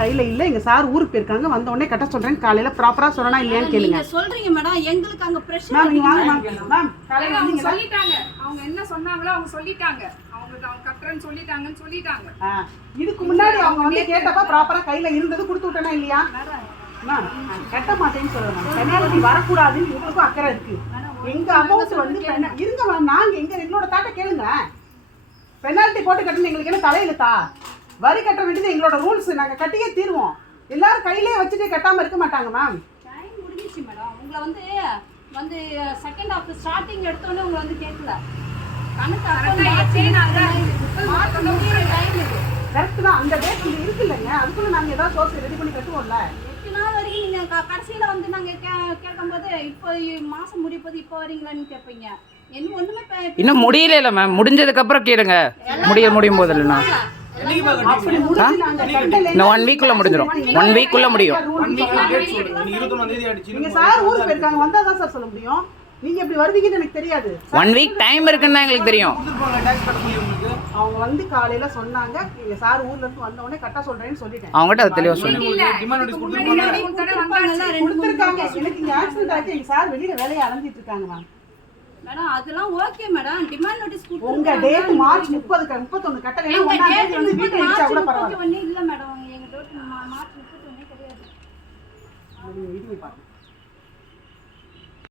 கையில இல்ல, எங்க சார் ஊருக்கு போயிருக்காங்க, வந்த உடனே கட்ட சொல்றேன். காலையில ப்ராப்பரா சொல்லனா இல்லையான்னு கேளுங்க. நீங்க சொல்றீங்க மேடம், எங்களுக்கு அங்க பிரஷர். மேம் நீங்க வாங்க மேம். காலையில அவங்க சொல்லிட்டாங்க, அவங்க என்ன சொன்னாங்களோ அவங்க சொல்லிட்டாங்க, அவங்க கட்டுறேன்னு சொல்லிட்டாங்க. இதுக்கு முன்னாடி அவங்க வந்து கேட்டப்ப ப்ராப்பரா கையில இருந்தது கொடுத்து விட்டனா இல்லையா மேம்? கட்ட மாட்டேன்னு சொல்றேன். பெனால்டி வரக்கூடாதுன்னு உங்களுக்கும் அக்கறை இருக்கு. எங்க அமௌண்ட் வந்து இருங்க மேம், நாங்க எங்களோட தாட்ட கேளுங்க. பெனால்டி போட்டு கட்டணும் எங்களுக்கு என்ன தலையிலுத்தா? வரி கட்ட வேண்டியது எங்களோட ரூல்ஸ், நாங்க கட்டியே தீர்வோம். எல்லாரும் கையிலே வச்சுட்டு கட்டாம இருக்க மாட்டாங்க மேம். டைம் முடிஞ்சிச்சு மேடம். உங்களை வந்து செகண்ட் ஹாஃப் ஸ்டார்டிங் எடுத்தோன்னே உங்களை வந்து கேட்கல. கணக்கு கரெக்ட் தான். அந்த டேட் இது இருக்கு இல்லைங்க, அதுக்குள்ள நாங்க ஏதாவது சோர்ஸ் ரெடி பண்ணி கட்டுவோம்ல. 8 நாள் வரைக்கும் நீங்க கடைசியில வந்து நாங்க கேட்கும்போது இப்போ மாசம் முடிப்பது இப்போ வரீங்களான்னு கேட்பீங்க. என்ன ஒண்ணுமே இன்னும் முடியல மேம். முடிஞ்சதுக்கு அப்புறம் கேளுங்க. முடியும் போது இல்லைண்ணா இன்னும் 1 வீக்குள்ள முடிஞ்சிடும். 1 வீக்குள்ள முடியும். நீங்க சார் ஊருக்கு போயிருக்காங்க, வந்தா தான் சார் சொல்ல முடியும். நீங்க எப்படி வருவீங்கன்னு எனக்கு தெரியாது. 1 வீக் டைம் இருக்குன்னு எங்களுக்கு தெரியும். அவங்க வந்து காலையில சொன்னாங்க, எங்க சார் ஊர்ல இருந்து வந்த உடனே கட்ட சொல்றேன்னு சொல்லிட்டேன். அவங்ககிட்ட அது தெளிவா சொல்லுங்க. கொடுத்துருக்காங்க. எனக்கு இங்க ஆக்சிடென்ட் ஆச்சு, எங்க சார் வெளியில வேலையை அலைஞ்சிட்டு இருக்காங்க மேம். மேடம் அதெல்லாம் ஓகே மேடம். டிமாண்ட் நோட்டீஸ் கொடுத்து உங்க டேட் மார்ச் 30 31 கட்டலைன்னா 1ஆம் தேதி வந்து வீட்டுல இடிச்சா கூட பரவாயில்லை. இல்ல மேடம், எங்க டேட் மார்ச் 31 கிடையாது. அது வீடியோ பாருங்க.